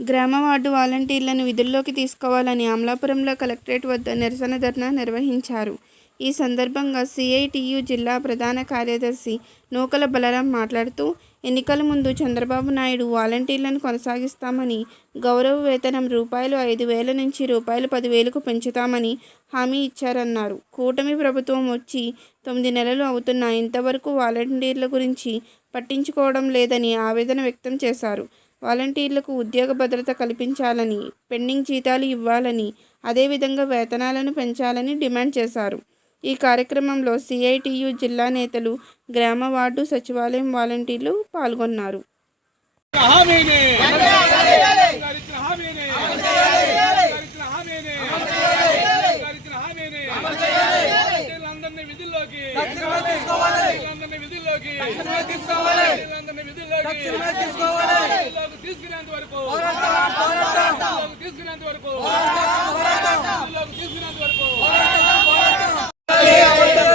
గ్రామ వార్డు వాలంటీర్లను విధుల్లోకి తీసుకోవాలని అమలాపురంలో కలెక్టరేట్ వద్ద నిరసన ధర్నా నిర్వహించారు. ఈ సందర్భంగా సిఐటియు జిల్లా ప్రధాన కార్యదర్శి నూకల బలరాం మాట్లాడుతూ ఎన్నికల ముందు చంద్రబాబు నాయుడు వాలంటీర్లను కొనసాగిస్తామని గౌరవ వేతనం రూపాయలు ఐదు వేల నుంచి రూపాయలు పదివేలకు పెంచుతామని హామీ ఇచ్చారన్నారు. కూటమి ప్రభుత్వం వచ్చి తొమ్మిది నెలలు అవుతున్నా ఇంతవరకు వాలంటీర్ల గురించి పట్టించుకోవడం లేదని ఆవేదన వ్యక్తం చేశారు. వాలంటీర్లకు ఉద్యోగ భద్రత కల్పించాలని పెండింగ్ జీతాలు ఇవ్వాలని అదేవిధంగా వేతనాలను పెంచాలని డిమాండ్ చేశారు. ఈ కార్యక్రమంలో సిఐటియు జిల్లా నేతలు గ్రామ వార్డు సచివాలయం వాలంటీర్లు పాల్గొన్నారు. విధుల్లోకి విధుల్లోకి తీసుకునేంత వరకు తీసుకునేంత వరకు తీసుకునేంత వరకు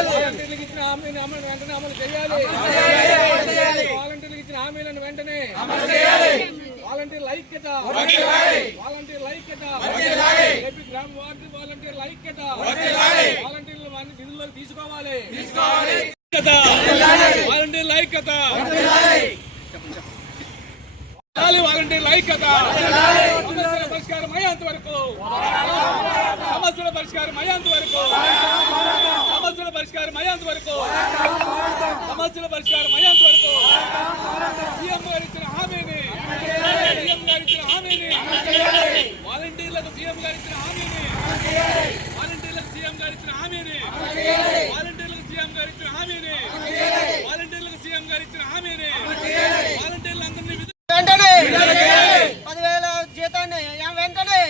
వాలంటీర్లకు ఇచ్చిన హామీని అమలు వెంటనే అమలు చేయాలి. వాలంటీర్లకు ఇచ్చిన హామీలను వెంటనే వాలంటీర్ల ఐక్యత. వాలంటీర్ల ఐక్యత. ఏపీ గ్రామ వార్డు వాలంటీర్ల ఐక్యత. వాలంటీర్లు వారిని విధుల్లోకి తీసుకోవాలి. వాలంటీర్ల ఐక్యత. వాలంటీర్ల ఐక్యత సమస్యల పరిష్కారం అయ్యేంత వరకు. సమస్యల పరిష్కారం అయ్యేంత వరకు. సమస్యల పరిష్కారం అయ్యేంత వరకు. సమస్యల పరిష్కారం అయ్యేంత వరకు. సీఎం గారు ఇచ్చిన హామీని సీఎం గారు ఇచ్చిన హామీని వాలంటీర్లకు సీఎం గారు ఇచ్చిన హామీని వాలంటీర్లకు సీఎం గారు ఇచ్చిన హామీని వాలంటీర్లకు సీఎం గారు ఇచ్చిన హామీని వెంటనే